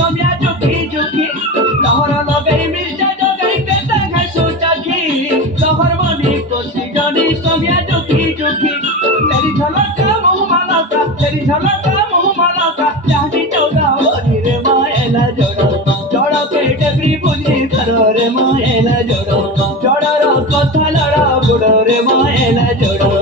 समिया जुखी जुखी लहर लगई मिर्जा जगई के देखे सोचाखी लहर मनी कोसी जनी समिया जुखी जुखी तेरी झलक मुँह मालका तेरी झलक मुँह मालका चाहती चौदा बनी रे मायला जोड़ो जोड़ो के डगरी बुझी करो रे मायला जोड़ो जोड़ो रो कथा लड़ा बुड़ो रे मायला जोड़ो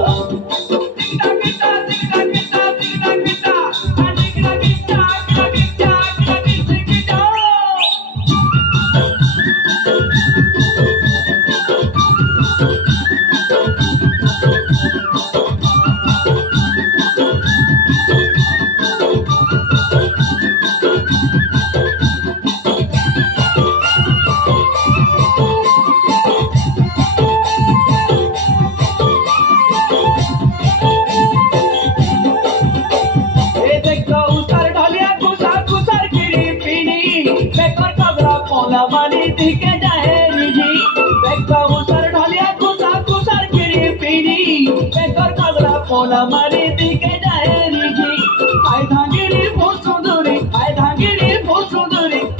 मानी दिखे जाए निजी देखा उतर ढलिया कुसा कुसर गिरी पीनी बेकर खगड़ा पोला मानी दिखे जाए निजी आय धांगिरी बहुत सुंदरी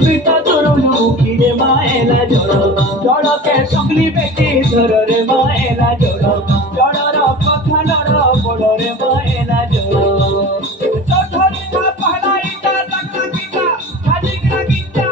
पीता चोरू कीरे माएला जोड़ो जोड़ो के संगली बेटी धरो रे माएला जोड़ो जोड़ो रो कथा लड़ो बोलो रे माएला जोड़ो चौधरी का पहला ईटा लगना कीटा खाली गिरा कीटा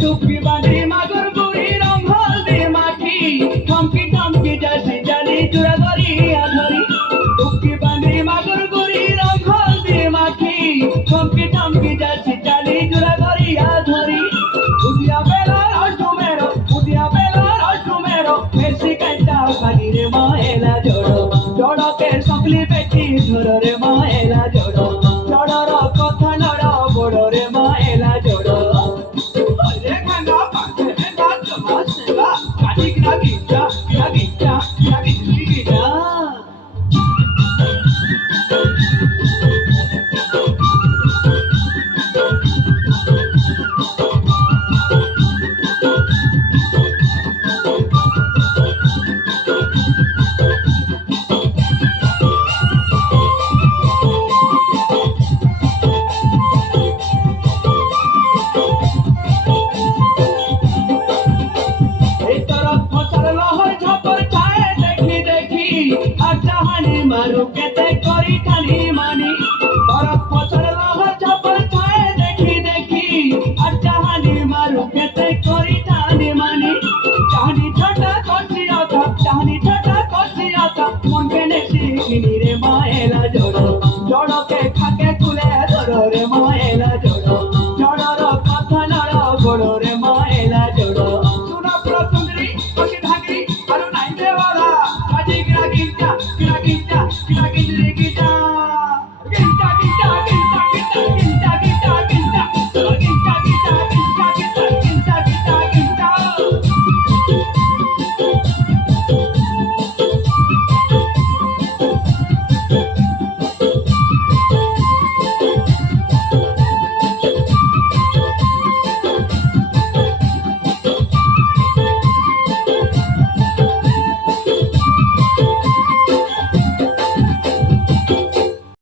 टुपी बांधी मागर गुड़ी रंगल दे माठी ठमकी ठमकी जैसी जाली चुरा गरी आधरी टुपी बांधी मागर गुड़ी रंगल दे माठी ठमकी ठमकी जैसी जाली चुरा गरी आधरी उदिया बेला राजू मेरो मेसी कंटा खाली रे माएला जोड़ो जोड़ो के सकली बेटी धरो रे माएला जोड़ो जोड़ो रो कथा लड़ो बोड़ो रे माएला जोड़ो मारो के